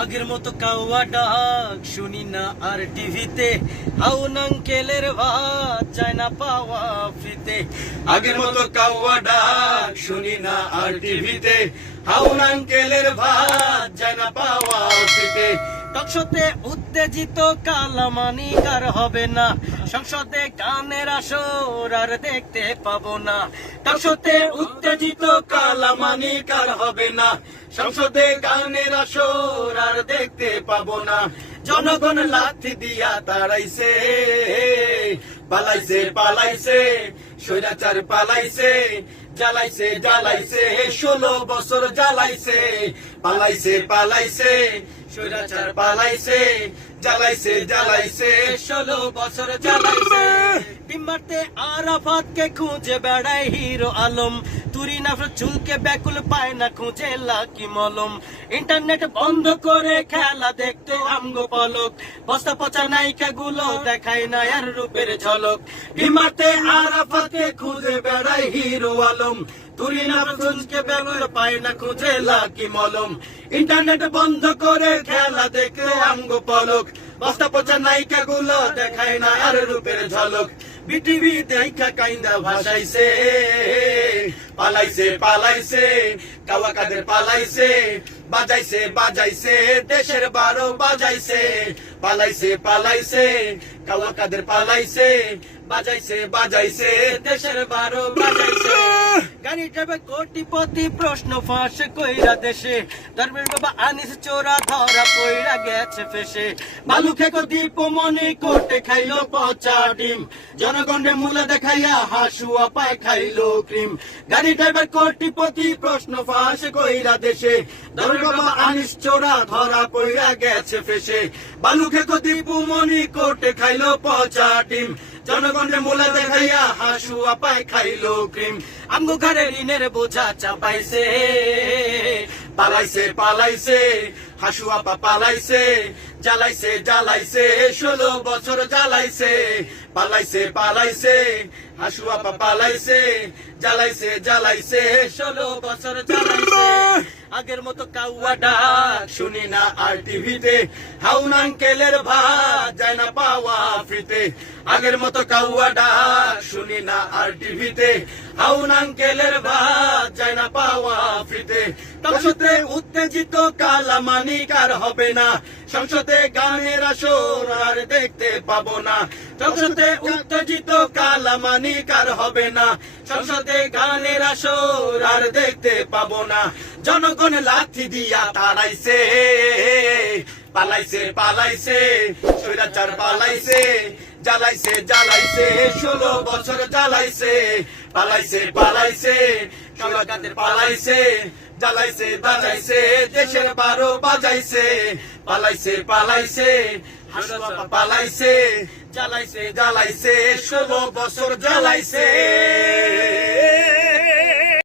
আগের মতো কাউয়া ডাক শুনি না আর টিভিতে। হাউন আঙ্কেলের ভাত যায় না পাওয়া ফ্রিতে আগের মতো কাউয়া ডাক শুনি না আর টিভিতে। হাউন আঙ্কেলের ভাত যায় না পাওয়া ফিতে। টকশোতে উত্তেজিত কালামানি কার হবে না। সংসদে গানের আসর আর দেখতে পাবো না। টকশোতে উত্তেজিত কালামানি কার হবে না। সংসদে গানের আসর আর দেখতে পাবো না। জনগণ লাথি দিয়া তাড়াইছে, পালাইছে পালাইছে, স্বৈরাচার পালাইছে, জ্বালাইছে জ্বালাইছে, ষোলো বছর জ্বালাইছে, পালাইছে পালাইছে, স্বৈরাচার পালাইছে, জ্বালাইছে জ্বালাইছে, ষোলো বছর জ্বালাইছে। ডিম্বারতে আরাফাতকে খুঁজে বেড়ায় হিরো আলম। তুরি নাফর চুলকে ব্যাকুল পায় না খুঁজে লাকি মলম। ইন্টারনেট বন্ধ করে খেলা দেখতে আমগো পলক। বস্তা পচা নায়িকা গুলো দেখায় না আর রূপের ঝলক। আরাফাতে খুঁজে হিরো আলম। তুরি না খুঁজকে বেগুন পায় না খুঁজে লাকি মলম। ইন্টারনেট বন্ধ করে খেলা দেখে আমগো পলক। বস্তা পচা নায়িকা গুলো দেখায় না আর রূপের ঝলক। বিটিভি দেখা কাইন্দা ভাসাইছে। পালাইছে পালাইছে কাওয়া কাদের পালাইছে। বাজাইছে বাজাইছে, দেশের বারো বাজাইছে। পালাইছে পালাইছে কাওয়া কাদের পালাইছে। বাজাইছে বাজাইছে, দেশের বারো বাজাইছে। গাড়ি কোটিপতি, প্রশ্ন ফাঁস কইরা দেশে। ধর্মের বাবা আনিস চোরা ধরা কইরা গেছে ফেসে। বালু খেকো দীপ মনে করতে খাইলো পচা ডিম। জনগণে মূলা দেখাইয়া হাসুয়া পায় খাইলো ক্রিম। গাড়ি ড্রাইভার কোটিপতি, প্রশ্ন ফাঁস কইরা দেশে। বাবা আনিস চোরা ধরা পইরা গেছে ফেসে। বালু তো দীপু মনি কোটে খাইলো পচা ডিম। জনগণের মূলা দেখাইয়া হাসু আপায় খাইলো ক্রিম। আমগো ঘরে ঋণের বোঝা চাপাইছে। পালাইছে পালাইছে হাসু পা পালাইছে, জ্বালাইছে জ্বালাইছে, ষোলো বছর জ্বালাইছে, পালাইছে পালাইছে হাসুয়া পা পালাইছে, জ্বালাইছে জ্বালাইছে, ষোলো বছর জ্বালাইছে। আগের মতো কাউয়া ডাক শুনি না আর টিভিতে হাউন আঙ্কেলের ভাত যায় না পাওয়া ফ্রিতে। আগের মতো কাউয়া ডাক শুনি না আর টিভিতে হাউন আঙ্কেলের ভাত যায় না পাওয়া সংসদে উত্তেজিত কালামানি কার হবে না। সংসদে গানের আসর আর দেখতে পাবো না। সংসদে উত্তেজিত কালামানি কার হবে না। সংসদে গানের আসর আর দেখতে পাবো না। জনগণ লাথি দিয়া তাড়াইছে, পালাইছে পালাইছে, স্বৈরাচার পালাইছে, জ্বালাইছে জ্বালাইছে, ষোলো বছর জ্বালাইছে, পালাইছে পালাইছে কাদের পালাইছে জ্বালাইছে বাজাইছে দেশের বারো বাজাইছে পালাইছে পালাইছে পালাইছে জ্বালাইছে জ্বালাইছে ষোলো বছর জ্বালাইছে।